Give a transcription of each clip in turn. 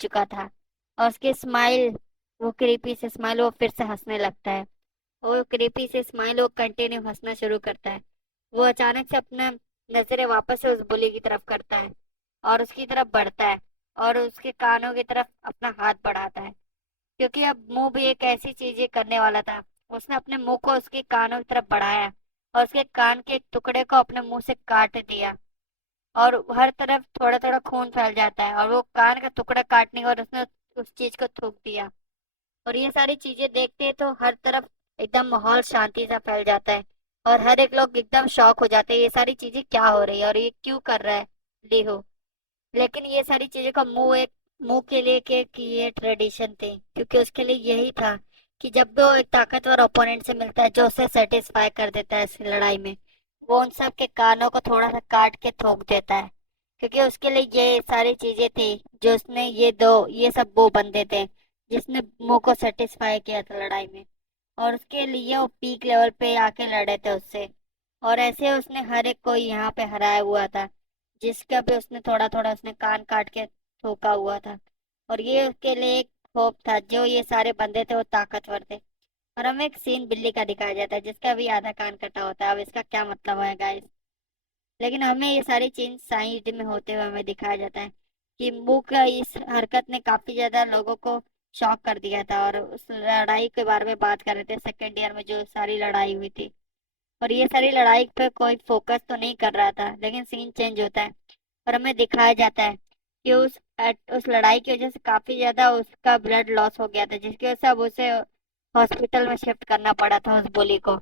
चुका था। और उसकी स्माइल, वो क्रीपी से स्माइल, वो फिर से हंसने लगता है। वो क्रीपी से स्माइल, वो कंटिन्यू हंसना शुरू करता है। वो अचानक से अपना नजरें वापस से उस बुली की तरफ करता है और उसकी तरफ बढ़ता है और उसके कानों की तरफ अपना हाथ बढ़ाता है, क्योंकि अब मुंह भी एक ऐसी चीज ये करने वाला था। उसने अपने मुंह को उसके कानों की तरफ बढ़ाया और उसके कान के एक टुकड़े को अपने मुंह से काट दिया। और हर तरफ थोड़ा थोड़ा खून फैल जाता है और वो कान का टुकड़ा काटने के बाद उसने उस चीज को थूक दिया। और ये सारी चीजें देखते हैं तो हर तरफ एकदम माहौल शांति सा फैल जाता है और हर एक लोग एकदम शॉक हो जाते हैं, ये सारी चीजें क्या हो रही है और ये क्यों कर रहा है लीहू। लेकिन ये सारी चीजों का मुंह के लिए कि ये ट्रेडिशन थी, क्योंकि उसके लिए यही था कि जब भी वो एक ताकतवर ओपोनेंट से मिलता है जो उसे सेटिस्फाई कर देता है इस लड़ाई में, वो उन सब के कानों को थोड़ा सा काट के ठोक देता है। क्योंकि उसके लिए ये सारी चीजें थी जो उसने ये सब वो बंदे थे जिसने मुंह को सेटिस्फाई किया था लड़ाई में। और उसके लिए वो पीक लेवल पे आके लड़े थे उससे। और ऐसे उसने हर एक को यहाँ पे हराया हुआ था, जिसका भी उसने थोड़ा थोड़ा उसने कान काट के ठोका हुआ था। और ये उसके लिए एक होप था, जो ये सारे बंदे थे वो ताकतवर थे। और हमें एक सीन बिल्ली का दिखाया जाता है जिसका भी आधा कान कटा होता है। अब इसका क्या मतलब है गाइस, लेकिन हमें ये सारी चीज साइड में होते हुए हमें दिखाया जाता है कि मुंह का इस हरकत ने काफी ज्यादा लोगों को शॉक कर दिया था। और उस लड़ाई के बारे में बात कर रहे थे सेकेंड ईयर में, जो सारी लड़ाई हुई थी। और ये सारी लड़ाई पे कोई फोकस तो नहीं कर रहा था, लेकिन सीन चेंज होता है और हमें दिखाया जाता है कि उस लड़ाई की वजह से काफी ज्यादा उसका ब्लड लॉस हो गया था, जिसकी वजह से अब उसे हॉस्पिटल में शिफ्ट करना पड़ा था उस बुली को।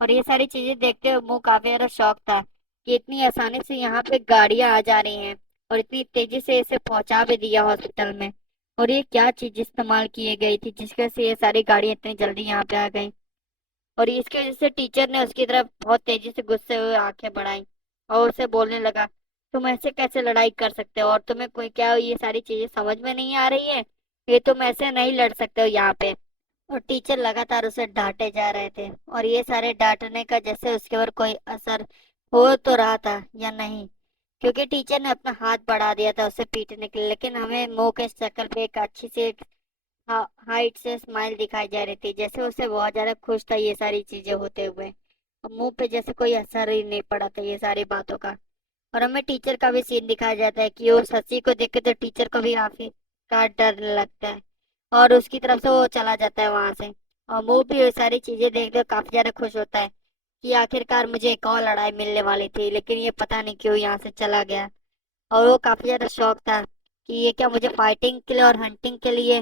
और ये सारी चीजें देखते हुए मुंह काफी ज्यादा शौक था कि इतनी आसानी से यहाँ पे गाड़ियां आ जा रही हैं और इतनी तेजी से इसे पहुंचा भी दिया हॉस्पिटल में। और ये क्या चीज इस्तेमाल की गई थी जिसकी वजह से ये सारी गाड़ियां इतनी जल्दी यहाँ पे आ गई। और इसकी वजह से टीचर ने उसकी तरफ बहुत तेजी से गुस्से हुए आंखें बढ़ाई और उसे बोलने लगा, तुम ऐसे कैसे लड़ाई कर सकते हो और तुम्हें कोई क्या ये सारी चीजें समझ में नहीं आ रही है, ये तुम ऐसे नहीं लड़ सकते हो यहाँ पे। और टीचर लगातार उसे डांटे जा रहे थे और ये सारे डांटने का जैसे उसके ऊपर कोई असर हो तो रहा था या नहीं, क्योंकि टीचर ने अपना हाथ बढ़ा दिया था उसे पीटने के लिए। लेकिन हमें मुंह के शक्ल पे एक अच्छी सी हाइट से स्माइल दिखाई जा रही थी, जैसे उसे बहुत ज्यादा खुश था ये सारी चीजें होते हुए। और मुंह पे जैसे कोई असर ही नहीं पड़ा था ये सारी बातों का। और हमें टीचर का भी सीन दिखाया जाता है कि उस हंसी को देख के तो टीचर को भी काफी का डर लगता है और उसकी तरफ से वो चला जाता है वहां से। और वो भी ये सारी चीजें देख कर काफी ज्यादा खुश होता है कि आखिरकार मुझे एक और लड़ाई मिलने वाली थी, लेकिन ये पता नहीं क्यों यहाँ से चला गया। और वो काफी ज्यादा शौक था कि ये क्या मुझे फाइटिंग के लिए और हंटिंग के लिए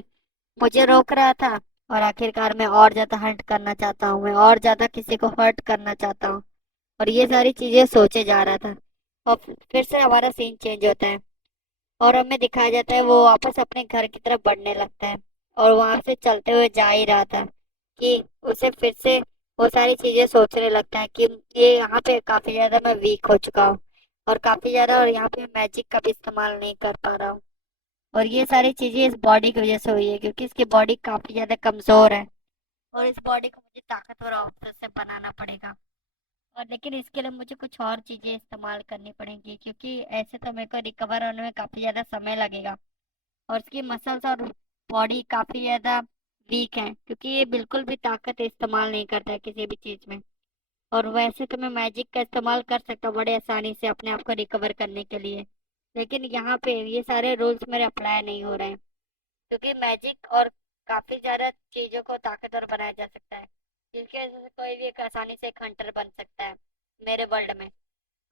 मुझे रोक रहा था। और आखिरकार मैं और ज्यादा हंट करना चाहता हूँ, मैं और ज्यादा किसी को हर्ट करना चाहता हूँ। और ये सारी चीजें सोचे जा रहा था। और फिर से हमारा सीन चेंज होता है और हमें दिखाया जाता है वो वापस अपने घर की तरफ बढ़ने लगता है। और वहां से चलते हुए जा ही रहा था कि उसे फिर से वो सारी चीजें सोचने लगता है कि ये यहाँ पे काफी ज्यादा मैं वीक हो चुका हूँ और काफी ज्यादा, और यहाँ पे मैजिक का भी इस्तेमाल नहीं कर पा रहा हूँ। और ये सारी चीजें इस बॉडी की वजह से हुई है, क्योंकि इसकी बॉडी काफी ज्यादा कमजोर है और इस बॉडी को मुझे ताकतवर ऑप्शन से बनाना पड़ेगा। और लेकिन इसके लिए मुझे कुछ और चीजें इस्तेमाल करनी पड़ेंगी, क्योंकि ऐसे तो मेरे को रिकवर होने में काफी ज्यादा समय लगेगा। और इसकी मसल्स और बॉडी काफी ज्यादा वीक है, क्योंकि ये बिल्कुल भी ताकत इस्तेमाल नहीं करता है किसी भी चीज में। और वैसे तो मैं मैजिक का इस्तेमाल कर सकता हूँ बड़े आसानी से अपने आप को रिकवर करने के लिए, लेकिन यहाँ पे ये सारे रूल्स मेरे अप्लाई नहीं हो रहे हैं। क्योंकि मैजिक और काफी ज्यादा चीजों को ताकतवर बनाया जा सकता है, जिसकी वजह से कोई भी एक आसानी से एक हंटर बन सकता है मेरे वर्ल्ड में।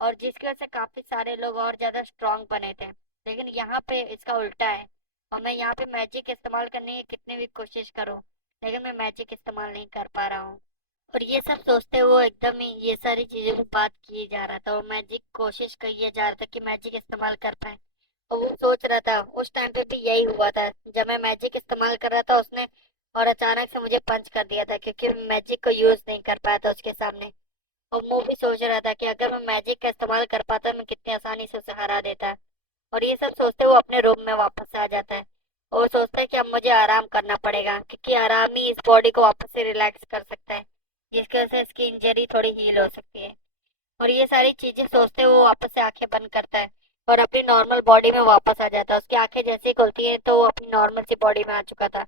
और जिसकी वजह से काफी सारे लोग और ज्यादा स्ट्रांग बने थे। लेकिन यहाँ पे इसका उल्टा है और मैं यहाँ पे मैजिक इस्तेमाल करने की कितनी भी कोशिश करूँ, लेकिन मैं मैजिक इस्तेमाल नहीं कर पा रहा हूँ। और ये सब सोचते हुए एकदम ही ये सारी चीजों की बात किए जा रहा था और मैजिक कोशिश किए जा रहा था कि मैजिक इस्तेमाल कर पाए। और वो सोच रहा था उस टाइम पे भी यही हुआ था, जब मैं मैजिक इस्तेमाल कर रहा था उसने और अचानक से मुझे पंच कर दिया था, क्योंकि मैं मैजिक को यूज नहीं कर पाया था उसके सामने। और वो भी सोच रहा था कि अगर मैं मैजिक का इस्तेमाल कर पाता मैं कितनी आसानी से उसे हरा देता। और ये सब सोचते हुए अपने रूम में वापस आ जाता है और वो सोचता है कि अब मुझे आराम करना पड़ेगा, क्योंकि आराम ही इस बॉडी को वापस से रिलैक्स कर सकता है, जिसकी वजह से इसकी इंजरी थोड़ी हील हो सकती है। और ये सारी चीजें सोचते हुए वो वापस से आंखें बंद करता है और अपनी नॉर्मल बॉडी में वापस आ जाता है। उसकी आंखें जैसे ही खुलती है तो वो अपनी नॉर्मल सी बॉडी में आ चुका था।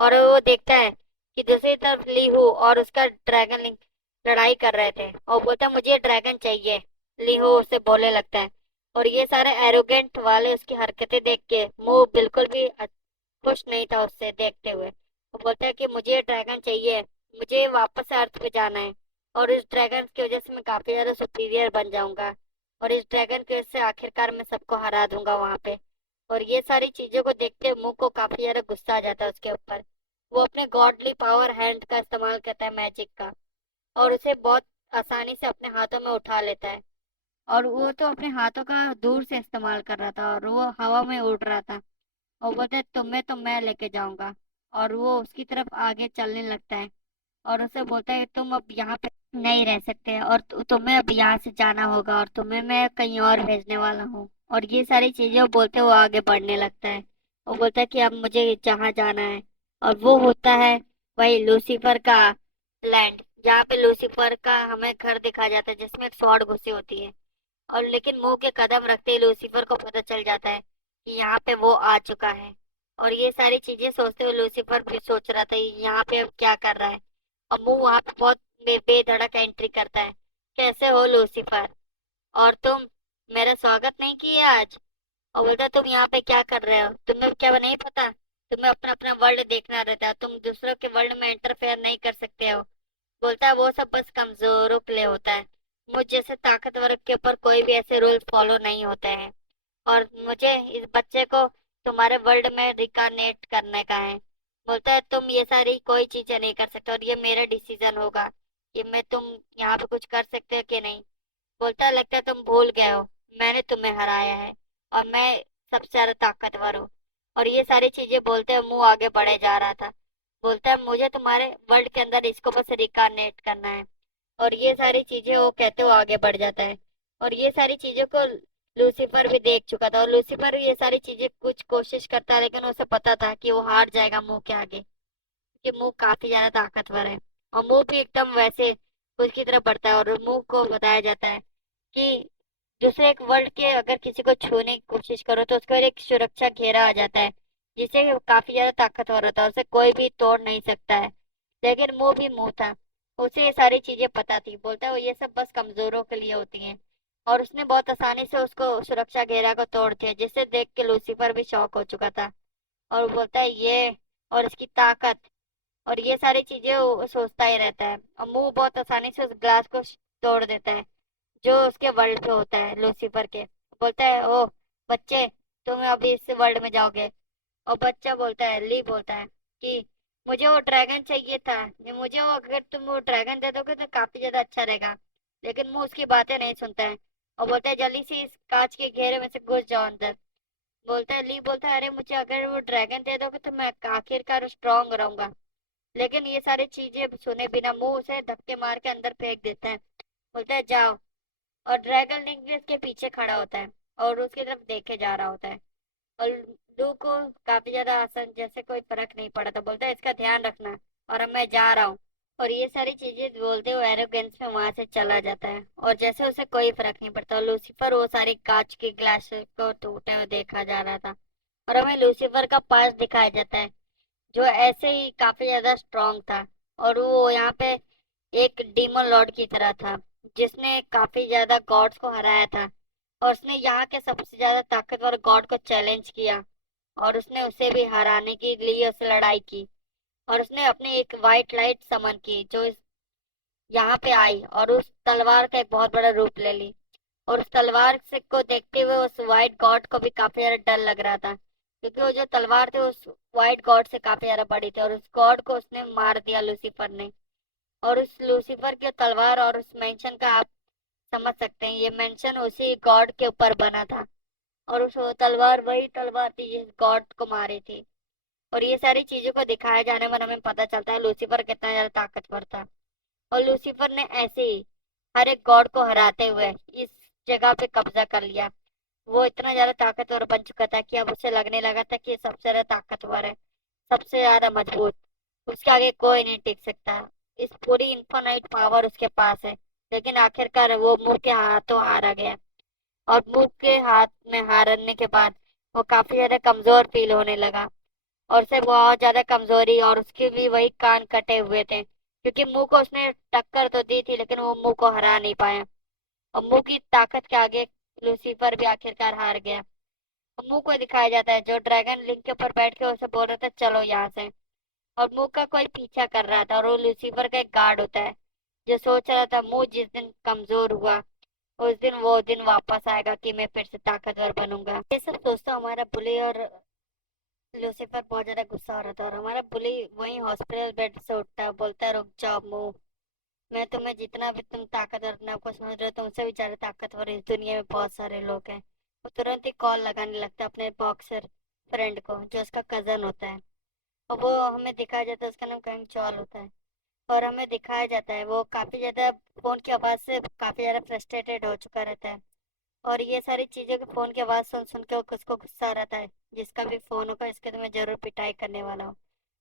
और वो देखता है कि दूसरी तरफ ली हु और उसका ड्रैगन लिंक लड़ाई कर रहे थे, और बोलता है मुझे ड्रैगन चाहिए। ली हु उससे बोलने लगता है। और ये सारे एरोगेंट वाले उसकी हरकतें देख के मुंह बिल्कुल भी खुश नहीं था उससे देखते हुए। वो बोलता है कि मुझे ड्रैगन चाहिए, मुझे वापस अर्थ पे जाना है, और इस ड्रैगन की वजह से मैं काफी ज्यादा सुपीरियर बन जाऊंगा, और इस ड्रैगन की वजह से आखिरकार मैं सबको हरा दूंगा वहां पे। और ये सारी चीजों को देख के मुंह को काफी ज्यादा गुस्सा आ जाता है उसके ऊपर। वो अपने गॉडली पावर हैंड का इस्तेमाल करता है, मैजिक का, और उसे बहुत आसानी से अपने हाथों में उठा लेता है। और वो तो अपने हाथों का दूर से इस्तेमाल कर रहा था और वो हवा में उड़ रहा था। और बोलते तुम्हें तो मैं लेके जाऊंगा। और वो उसकी तरफ आगे चलने लगता है और उसे बोलता है तुम अब यहाँ पे नहीं रह सकते, और तुम्हें अब यहाँ से जाना होगा, और तुम्हें मैं कहीं और भेजने वाला हूँ। और ये सारी चीजें वो बोलते हुए आगे बढ़ने लगता है। वो बोलता है कि अब मुझे जहाँ जाना है, और वो होता है वही लूसीफर का लैंड, जहाँ पे लूसीफर का हमें घर दिखा जाता है जिसमें एक स्वॉर्ड घुसी होती है। और लेकिन मुंह के कदम रखते ही लूसीफर को पता चल जाता है कि यहाँ पे वो आ चुका है। और ये सारी चीजें सोचते हुए लूसीफर भी सोच रहा था यहाँ पे अब क्या कर रहा है। और मुंह वहां पे बहुत बेधड़क एंट्री करता है। कैसे हो लूसीफर, और तुम मेरा स्वागत नहीं किया आज। और बोलता तुम यहाँ पे क्या कर रहे हो, तुम्हें क्या नहीं पता, तुम्हें अपना अपना वर्ल्ड देखना रहता है, तुम दूसरों के वर्ल्ड में इंटरफेयर नहीं कर सकते हो। बोलता है वो सब बस कमजोरों के लिए होता है, मुझ जैसे ताकतवर के ऊपर कोई भी ऐसे रूल फॉलो नहीं होते हैं। और मुझे इस बच्चे को तुम्हारे वर्ल्ड में रिकार्नेट करने का है। बोलता है तुम ये सारी कोई चीजें नहीं कर सकते, और ये मेरा डिसीजन होगा कि मैं तुम यहाँ पे कुछ कर सकते हो कि नहीं। बोलता है लगता है तुम भूल गए हो, मैंने तुम्हें हराया है, और मैं सबसे ज्यादा ताकतवर हूँ। और ये सारी चीजें बोलते हुए मुंह आगे बढ़े जा रहा था। बोलता है मुझे तुम्हारे वर्ल्ड के अंदर इसको बस रिकार्नेट करना है। और ये सारी चीजें वो कहते हुए आगे बढ़ जाता है। और ये सारी चीजों को लूसीफर भी देख चुका था, और लूसीफर भी ये सारी चीजें कुछ कोशिश करता है, लेकिन उसे पता था कि वो हार जाएगा मुंह के आगे, कि मुंह काफी ज्यादा ताकतवर है। और मुंह भी एकदम वैसे उसकी तरफ बढ़ता है, और मुंह को बताया जाता है कि दूसरे एक वर्ल्ड के अगर किसी को छूने की कोशिश करो तो उसके ऊपर एक सुरक्षा घेरा आ जाता है, जिससे वो काफी ज्यादा ताकतवर होता है, उसे कोई भी तोड़ नहीं सकता है। लेकिन मुंह भी मुंह था, उसे ये सारी चीजें पता थी। बोलता है वो ये सब बस कमजोरों के लिए होती हैं, और उसने बहुत आसानी से उसको सुरक्षा घेरा को तोड़ दिया, जिसे देख के लूसीफर भी शॉक हो चुका था। और वो बोलता है ये और इसकी ताकत और ये सारी चीजें वो सोचता ही रहता है, और मुंह बहुत आसानी से उस ग्लास को तोड़ देता है जो उसके वर्ल्ड पे होता है लूसीफर के। बोलता है ओ बच्चे, तुम अभी इस वर्ल्ड में जाओगे। और बच्चा बोलता है, ली बोलता है कि मुझे वो ड्रैगन चाहिए था, ये मुझे वो अगर तुम वो ड्रैगन दे दोगे तो काफी ज्यादा अच्छा रहेगा। लेकिन मुंह उसकी बातें नहीं सुनता है, और बोलता है जल्दी से इस कांच के घेरे में से घुस जाओ अंदर। बोलता है ली बोलता है अरे मुझे अगर वो ड्रैगन दे दोगे तो मैं आखिरकार स्ट्रांग रहूंगा। लेकिन ये सारी चीजें सुने बिना मुंह उसे धक्के मार के अंदर फेंक देता है। बोलता है जाओ। और ड्रैगन लिंक भी उसके पीछे खड़ा होता है और उसकी तरफ देखे जा रहा होता है। और लू को काफी ज्यादा आसान जैसे कोई फर्क नहीं पड़ा था। बोलता है इसका ध्यान रखना, और अब मैं जा रहा हूँ। और ये सारी चीजें बोलते हुए एरोगेंस में वहां से चला जाता है, और जैसे उसे कोई फर्क नहीं पड़ता। लूसीफर वो सारी कांच की ग्लास को टूटे हुए देखा जा रहा था, और हमें लूसीफर का पास दिखाया जाता है जो ऐसे ही काफी ज्यादा स्ट्रांग था। और वो यहाँ पे एक डीमन लॉर्ड की तरह था, जिसने काफी ज्यादा गॉड्स को हराया था, और उसने यहाँ के सबसे ज्यादा ताकतवर गॉड को चैलेंज किया, और उसने उसे भी हराने के लिए उससे लड़ाई की। और उसने अपनी एक वाइट लाइट समन की जो यहाँ पे आई, और उस तलवार का एक बहुत बड़ा रूप ले ली। और उस तलवार से को देखते हुए उस वाइट गॉड को भी काफी ज्यादा डर लग रहा था, क्योंकि वो जो तलवार थी उस वाइट गॉड से काफी ज्यादा बड़ी थी, और उस गॉड को उसने मार दिया लूसीफर ने। और उस लूसीफर की तलवार और उस मेंशन का आप समझ सकते हैं, ये मेंशन उसी गॉड के ऊपर बना था, और उस तलवार वही तलवार थी जिस गॉड को मारी थी। और ये सारी चीजों को दिखाए जाने पर हमें पता चलता है लूसीफर कितना ज्यादा ताकतवर था। और लूसीफर ने ऐसे ही हर एक गॉड को हराते हुए इस जगह पे कब्जा कर लिया। वो इतना ज्यादा ताकतवर बन चुका था कि अब उसे लगने लगा था कि ये सबसे ज्यादा ताकतवर है, सबसे ज्यादा मजबूत, उसके आगे कोई नहीं टिक सकता। इस पूरी इन्फिनाइट पावर उसके पास है, लेकिन आखिरकार वो मुंह के हाथों हारा गया। और मूक के हाथ में हारने के बाद वो काफी ज्यादा कमजोर फील होने लगा। और उसे बहुत ज्यादा कमजोरी, और उसके भी वही कान कटे हुए थे, क्योंकि मुंह को उसने टक्कर तो दी थी लेकिन वो मुंह को हरा नहीं पाया। और मुंह की ताकत के आगे लूसीफर भी आखिरकार हार गया। और मुंह को दिखाया जाता है जो ड्रैगन लिंक के ऊपर बैठ के उसे बोल रहा था चलो यहाँ से। और मुंह का कोई पीछा कर रहा था, और वो लूसीफर का एक गार्ड होता है जो सोच रहा था मुंह जिस दिन कमजोर हुआ उस दिन वो दिन वापस आएगा कि मैं फिर से ताकतवर बनूंगा। ये सब सोचता हमारा बुली और लूसीफर बहुत ज्यादा गुस्सा हो रहा था, और हमारा बुली वहीं हॉस्पिटल बेड से उठता है, बोलता है रुक जाओ मुंह, मैं तुम्हें जितना भी तुम ताकतवर अपने आप को समझ रहे हो तुमसे भी ज्यादा ताकतवर इस दुनिया में बहुत सारे लोग हैं। वो तुरंत ही कॉल लगाने लगता है अपने बॉक्सर फ्रेंड को जो उसका कजन होता है। और वो हमें दिखाया जाता है उसका नाम कंग चॉल होता है। और हमें दिखाया जाता है वो काफी ज्यादा फोन की आवाज से काफी ज्यादा फ्रस्ट्रेटेड हो चुका रहता है। और ये सारी चीजों के फोन की आवाज सुन सुन के उसको गुस्सा आ रहा था, जिसका भी फोन होगा इसके तो मैं जरूर पिटाई करने वाला हूँ।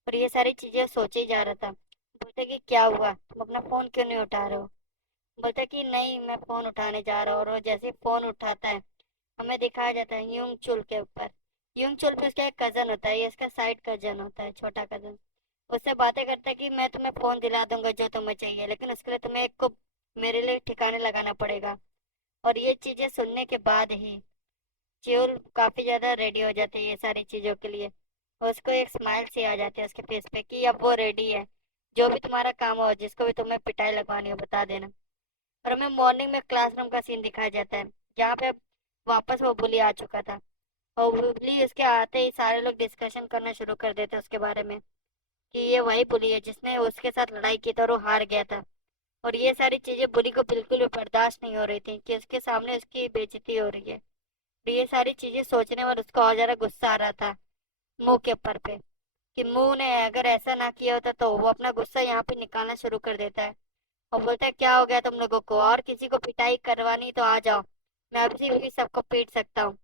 और ये सारी चीजें सोचे ही जा रहा था। बोलते कि क्या हुआ, तुम अपना फोन क्यों नहीं उठा रहे हो। बोलता कि नहीं मैं फोन उठाने जा रहा हूँ। और वो जैसे फोन उठाता है हमें दिखाया जाता है यूंग चुल के ऊपर। यूंग चुल पे उसका एक कजन होता है, ये इसका साइड कजन होता है, छोटा कजन। उससे बातें करता है कि मैं तुम्हें फोन दिला दूंगा जो तुम्हें चाहिए, लेकिन उसके लिए तुम्हें एक को मेरे लिए ठिकाने लगाना पड़ेगा। और ये चीजें सुनने के बाद ही च्यूल काफी ज्यादा रेडी हो जाती है ये सारी चीजों के लिए। और उसको एक स्माइल सी आ जाती है उसके फेस पे कि अब वो रेडी है, जो भी तुम्हारा काम हो जिसको भी तुम्हें पिटाई लगवानी हो बता देना। और हमें मॉर्निंग में क्लासरूम का सीन दिखाया जाता है जहाँ पे वापस वो बुली आ चुका था। और बुली उसके आते ही सारे लोग डिस्कशन करना शुरू कर देते हैं उसके बारे में कि ये वही बुली है जिसने उसके साथ लड़ाई की थी और वो हार गया था। और ये सारी चीजें बुली को बिल्कुल भी बर्दाश्त नहीं हो रही थी कि उसके सामने उसकी बेइज्जती हो रही है। तो ये सारी चीजें सोचने में उसको और ज्यादा गुस्सा आ रहा था मुंह के ऊपर पे, कि मुंह ने अगर ऐसा ना किया होता तो वो अपना गुस्सा यहाँ पे निकालना शुरू कर देता है। और बोलता है क्या हो गया तुम लोगों को, और किसी को पिटाई करवानी तो आ जाओ, मैं अभी भी सबको पीट सकता हूँ।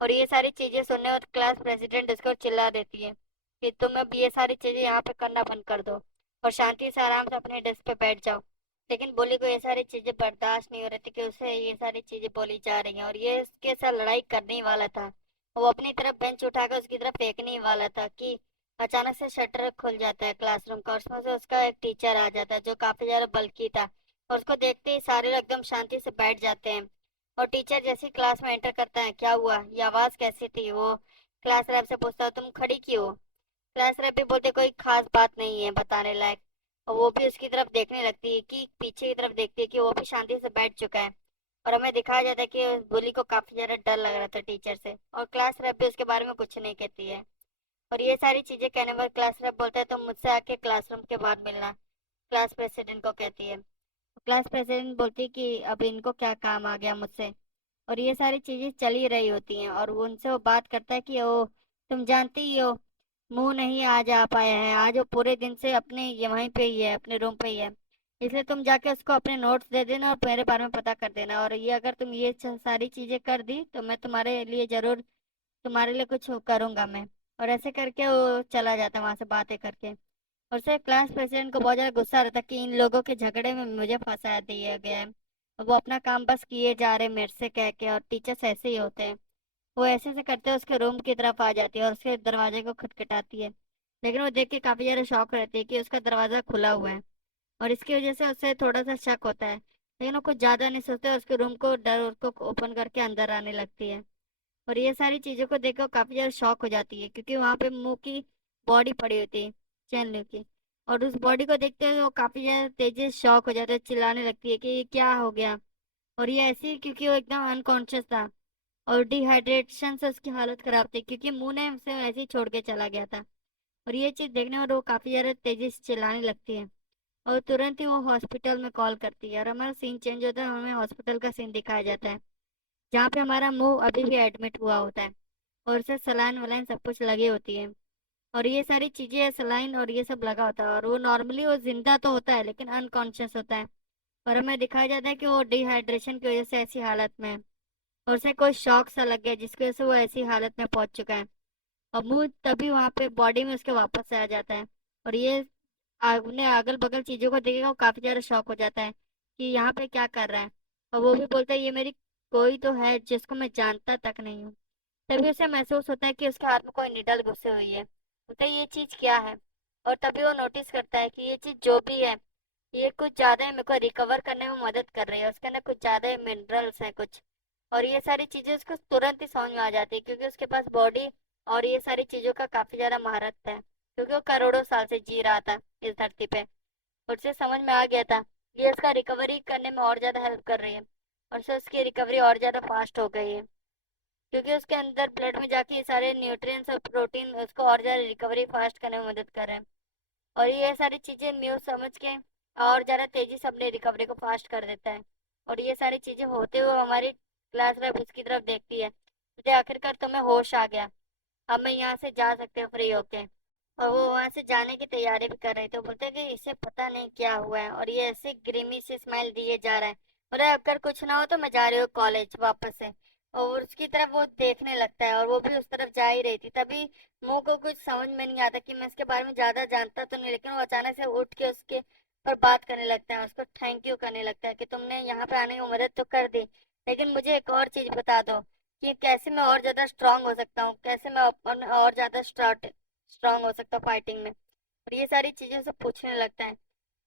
और ये सारी चीजें सुनने और क्लास प्रेसिडेंट इसको चिल्ला देती है कि तुम अब ये सारी चीजें यहाँ पे करना बंद कर दो और शांति से आराम से अपने डेस्क पे बैठ जाओ। लेकिन बोली को ये सारी चीजें बर्दाश्त नहीं हो रही थी कि उसे ये सारी चीजें बोली जा रही हैं, और ये उसके साथ लड़ाई करने ही वाला था। वो अपनी तरफ बेंच उठाकर उसकी तरफ फेंकने ही वाला था कि अचानक से शटर खुल जाता है क्लासरूम का, और उसमें से उसका एक टीचर आ जाता है जो काफी ज्यादा बल्कि था। और उसको देखते ही सारे लोग एकदम शांति से बैठ जाते हैं। और टीचर जैसे ही क्लास में एंटर करता है क्या हुआ, ये आवाज कैसी थी, वो क्लास रैप से पूछता है तुम खड़ी क्यों हो। क्लास रैप भी बोलते कोई खास बात नहीं है बताने लायक। और वो भी उसकी तरफ देखने लगती है कि पीछे की तरफ देखती है कि वो भी शांति से बैठ चुका है। और हमें दिखाया जाता है कि उस बुली को काफी ज्यादा डर लग रहा था टीचर से, और क्लास रैप भी उसके बारे में कुछ नहीं कहती है। और ये सारी चीजें कहने पर क्लास रैप बोलता है तुम मुझसे आके क्लासरूम के बाद मिलना, क्लास प्रेसिडेंट को कहती है। क्लास प्रेसिडेंट बोलती है कि अब इनको क्या काम आ गया मुझसे। और ये सारी चीजें चल ही रही होती हैं, और वो उनसे वो बात करता है कि ओ तुम जानती ही हो मुंह नहीं आज आ पाया है, आज वो पूरे दिन से अपने ये वहीं पे ही है, अपने रूम पे ही है। इसलिए तुम जाके उसको अपने नोट्स दे देना और मेरे बारे में पता कर देना, और ये अगर तुम ये सारी चीजें कर दी तो मैं तुम्हारे लिए जरूर तुम्हारे लिए कुछ करूंगा मैं। और ऐसे करके वो चला जाता वहां से बातें करके। और सर क्लास प्रेसिडेंट को बहुत ज्यादा गुस्सा रहता कि इन लोगों के झगड़े में मुझे फंसा दिया गया है। वो अपना काम बस किए जा रहे मेरे से कह के, और टीचर्स ऐसे ही होते हैं। वो ऐसे ऐसे करते उसके रूम की तरफ आ जाती है और उसके दरवाजे को खटखटाती है। लेकिन वो देख के काफी ज्यादा शॉक रहती है कि उसका दरवाजा खुला हुआ है। और इसकी वजह से उसे थोड़ा सा शक होता है, लेकिन वो कुछ ज्यादा नहीं सोचते और उसके रूम को डर को ओपन करके अंदर आने लगती है। और ये सारी चीजों को देखकर काफी ज्यादा शॉक हो जाती है क्योंकि वहां पे मुंह की बॉडी पड़ी होती है चैनल की। और उस बॉडी को देखते हुए वो काफी ज्यादा तेजी से शॉक हो जाता है, चिल्लाने लगती है कि ये क्या हो गया। और ये ऐसे ही क्योंकि वो एकदम अनकॉन्शियस था, और डिहाइड्रेशन से उसकी हालत खराब थी क्योंकि मुंह ने उसे ऐसे ही छोड़ के चला गया था। और ये चीज देखने में वो काफी ज्यादा तेजी से चिल्लाने लगती है, और तुरंत ही वो हॉस्पिटल में कॉल करती है। और हमारा सीन चेंज होता है, हमें हॉस्पिटल का सीन दिखाया जाता है जहाँ पे हमारा मुंह अभी भी एडमिट हुआ होता है, और उसे सलाइन वलाइन सब कुछ लगी होती है। और ये सारी चीजें सलाइन और ये सब लगा होता है, और वो नॉर्मली वो जिंदा तो होता है लेकिन अनकॉन्शियस होता है। और हमें दिखाया जाता है कि वो डिहाइड्रेशन की वजह से ऐसी हालत में है, और उसे कोई शॉक सा लग गया जिसकी वजह से वो ऐसी हालत में पहुंच चुका है। और मुंह तभी वहां पे बॉडी में उसके वापस से आ जाता है। और ये अपने अगल बगल चीजों को देखेगा वो काफी ज्यादा शॉक हो जाता है कि यहाँ पे क्या कर रहा है। और वो भी बोलता है ये मेरी कोई तो है जिसको मैं जानता तक नहीं हूँ। तभी उसे महसूस होता है कि उसके हाथ में कोई निडल घुसे हुई है। बोलता है ये चीज क्या है। और तभी वो नोटिस करता है कि ये चीज जो भी है, ये कुछ ज्यादा ही मेरे को रिकवर करने में मदद कर रही है। उसके अंदर कुछ ज्यादा ही मिनरल्स हैं कुछ। और ये सारी चीजें उसको तुरंत ही समझ में आ जाती है, क्योंकि उसके पास बॉडी और ये सारी चीजों का काफी ज्यादा महारत है, क्योंकि वो करोड़ों साल से जी रहा था इस धरती पे। और उसे समझ में आ गया था ये उसका रिकवरी करने में और ज्यादा हेल्प कर रही है। और उससे उसकी रिकवरी और ज्यादा फास्ट हो गई है, क्योंकि उसके अंदर ब्लड में जाके ये सारे न्यूट्रिएंट्स और प्रोटीन उसको और ज्यादा रिकवरी फास्ट करने में मदद कर रहे हैं। और ये सारी चीजें न्यूज समझ के और ज्यादा तेजी से अपनी रिकवरी को फास्ट कर देता है। और ये सारी चीजें होते हुए हमारी क्लास रैप उसकी तरफ देखती है। मुझे आखिरकार तुम्हें होश आ गया, अब मैं यहाँ से जा सकते हो फ्री होके। और वो वहां से जाने की तैयारी भी कर रहे थे। वो बोलते हैं कि इसे पता नहीं क्या हुआ है, और ये ऐसे ग्रीमी से स्माइल दिए जा रहा है। बोले अगर कुछ ना हो तो मैं जा रही हूँ कॉलेज वापस से। और उसकी तरफ वो देखने लगता है, और वो भी उस तरफ जा ही रही थी। तभी मुंह को कुछ समझ में नहीं आता कि मैं इसके बारे में ज्यादा जानता तो नहीं, लेकिन वो अचानक से उठ के उसके पर बात करने लगता है, उसको थैंक यू करने लगता है कि तुमने यहाँ पे आने में मदद तो कर दी, लेकिन मुझे एक और चीज बता दो कि कैसे मैं और ज्यादा स्ट्रांग हो सकता हूँ, कैसे मैं अपन और ज्यादा स्ट्रांग हो सकता हूँ फाइटिंग में। और ये सारी चीजें सब पूछने लगता है।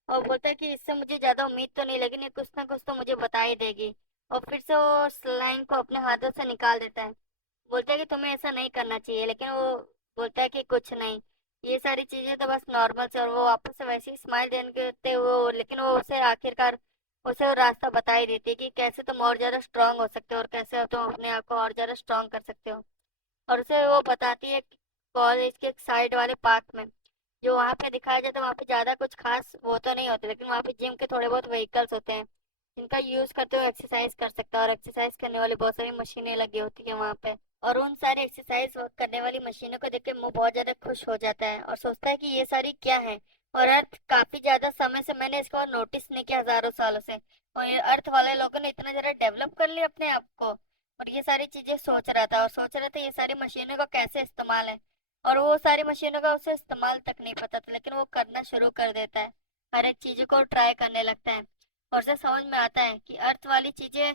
और बोलता है कि इससे मुझे ज्यादा उम्मीद तो नहीं, लेकिन ये कुछ ना कुछ तो मुझे बता ही देगी। और फिर से वो स्लाइम को अपने हाथों से निकाल देता है। बोलता है कि तुम्हें ऐसा नहीं करना चाहिए, लेकिन वो बोलता है कि कुछ नहीं, ये सारी चीजें तो बस नॉर्मल से। और वो वापस से वैसे ही स्माइल देते हुए, लेकिन वो उसे आखिरकार उसे वो रास्ता बता ही देती है कि कैसे तुम और ज्यादा स्ट्रांग हो सकते हो, और कैसे तुम अपने आप को और ज्यादा स्ट्रांग कर सकते हो। और उसे वो बताती है कॉलेज के साइड वाले पार्क में, जो वहाँ पे दिखाया जाता है, वहाँ पे ज्यादा कुछ खास वो तो नहीं होते, लेकिन वहाँ पे जिम के थोड़े बहुत व्हीकल्स होते हैं जिनका यूज करते हुए एक्सरसाइज कर सकता है। और एक्सरसाइज करने वाली बहुत सारी मशीनें लगी होती है वहाँ पे। और उन सारे एक्सरसाइज करने वाली मशीनों को देख के मुंह बहुत ज्यादा खुश हो जाता है, और सोचता है कि ये सारी क्या है। और अर्थ काफी ज्यादा समय से मैंने इसको नोटिस नहीं किया, हजारों सालों से। और ये अर्थ वाले लोगों ने इतना ज्यादा डेवलप कर लिया अपने आप को। और ये सारी चीजें सोच रहा था, और सोच रहा था ये सारी मशीनों का कैसे इस्तेमाल है। और वो सारी मशीनों का उसे इस्तेमाल तक नहीं पता था, लेकिन वो करना शुरू कर देता है, हर एक चीजों को ट्राई करने लगता है। और उसे समझ में आता है कि अर्थ वाली चीजें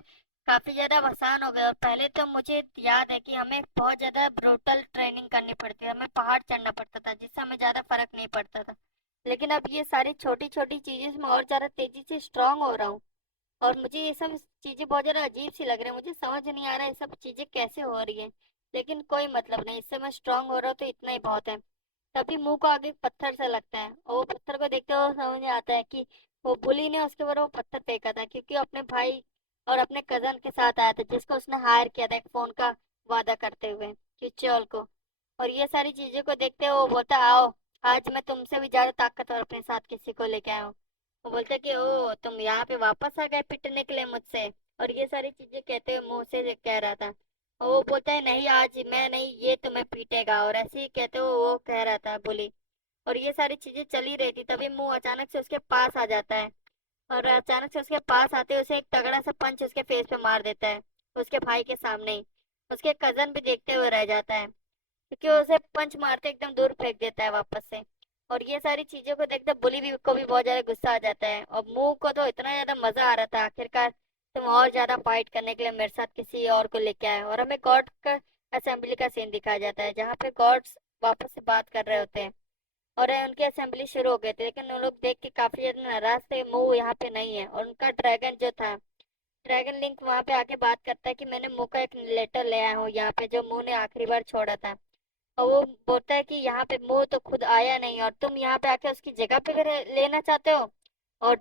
काफी ज्यादा आसान हो गए। और पहले तो मुझे याद है कि हमें बहुत ज्यादा ब्रूटल ट्रेनिंग करनी पड़ती है, हमें पहाड़ चढ़ना पड़ता था, जिससे हमें ज्यादा फर्क नहीं पड़ता था। लेकिन अब ये सारी छोटी छोटी चीजें मैं और ज्यादा तेजी से स्ट्रांग हो रहा हूँ। और मुझे ये सब चीजें बहुत ज्यादा अजीब सी लग रही है, मुझे समझ नहीं आ रहा है ये सब चीजें कैसे हो रही है। लेकिन कोई मतलब नहीं, इससे मैं स्ट्रांग हो रहा हूँ तो इतना ही बहुत है। तभी मुंह को आगे पत्थर से लगता है, और वो पत्थर को देखते हुए समझ में आता है कि वो बुली ने उसके ऊपर वो पत्थर फेंका था, क्योंकि वो अपने भाई और अपने कजन के साथ आया था, जिसको उसने हायर किया था एक फोन का वादा करते हुए, चिच्चोल को। और ये सारी चीजों को देखते हुए वो बोलता आओ, आज मैं तुमसे भी ज्यादा ताकतवर अपने साथ किसी को लेके आया हूँ। वो बोलते कि ओ तुम यहाँ पे वापस आ गए पिटने के लिए मुझसे। और ये सारी चीजें कहते हुए मुंह से कह रहा था। और वो बोलता है नहीं आज मैं नहीं, ये तुम्हें पीटेगा। और ऐसे ही कहते हुए वो कह रहा था बोली। और ये सारी चीजें चली रही थी, तभी मुंह अचानक से उसके पास आ जाता है। और अचानक से उसके पास आते ही उसे एक तगड़ा सा पंच उसके फेस पे मार देता है, उसके भाई के सामने ही। उसके कजन भी देखते हुए रह जाता है, क्योंकि वो उसे पंच मारते एकदम दूर फेंक देता है वापस से। और ये सारी चीजों को देखते बुली भी को भी बहुत ज्यादा गुस्सा आ जाता है। और मुंह को तो इतना ज्यादा मजा आ रहा था, आखिरकार तुम और ज्यादा फाइट करने के लिए मेरे साथ किसी और को लेके आए। और हमें गॉड का असेंबली का सीन दिखाया जाता है, जहाँ पे गॉड्स वापस से बात कर रहे होते हैं। और उनकी असेंबली शुरू हो गई थी, लेकिन उन लोग देख के काफी ज्यादा नाराज थे। मुंह यहाँ पे नहीं है, और उनका ड्रैगन जो था, ड्रैगन लिंक वहां पे आके बात करता है कि मैंने मुंह का एक लेटर ले आया हूँ यहाँ पे, जो मुंह ने आखिरी बार छोड़ा था। और वो बोलता है कि यहाँ पे मुंह तो खुद आया नहीं, और तुम यहाँ पे आके उसकी जगह पे भी लेना चाहते हो। और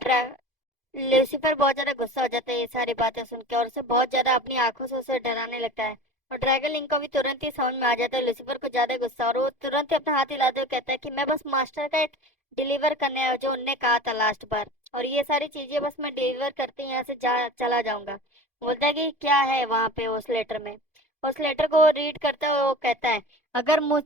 लूसीफर बहुत ज्यादा गुस्सा हो जाता है ये सारी बातें सुन के, और उसे बहुत ज्यादा अपनी आंखों से उसे डराने लगता है। और ड्रैगन लिंक को भी तुरंत ही समझ में आ जाता है लूसीफर को ज्यादा गुस्सा, और वो तुरंत ही अपना हाथ हिलाते हुए कहता है कि मैं बस मास्टर का एक डिलीवर करने आया हूं, जो उनने कहा था लास्ट बार। और ये सारी चीजें बस मैं डिलीवर करते ही यहाँ से चला जाऊंगा। बोलता है कि क्या है वहां पे उस लेटर में। उस लेटर को रीड करता है, वो कहता है अगर मुझ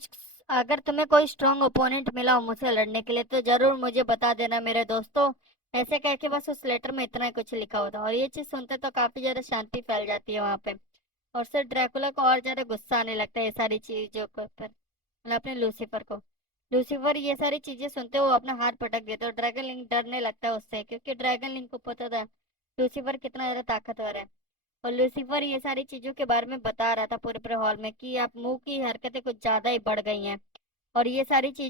अगर तुम्हें कोई स्ट्रांग ओपोनेंट मिला हो मुझसे लड़ने के लिए, तो जरूर मुझे बता देना मेरे दोस्तों। ऐसे कह के बस उस लेटर में इतना ही कुछ लिखा होता। और ये चीज सुनते तो काफी ज्यादा शांति फैल जाती है वहां पे। और फिर ड्रैकुला को और ज्यादा गुस्सा आने लगता है ये सारी चीजों के ऊपर, मतलब अपने लूसीफर को। लूसीफर ये सारी चीजें सुनते हुए अपना हाथ पटक देता है, और ड्रैगन लिंक डरने लगता है उससे, क्योंकि ड्रैगन लिंक को पता था लूसीफर कितना ज्यादा ताकतवर है। और लूसीफर ये सारी चीजों के बारे में बता रहा था पूरे पूरे हॉल में कि आप मुंह की हरकतें कुछ ज्यादा ही बढ़ गई हैं, और ये सारी चीजें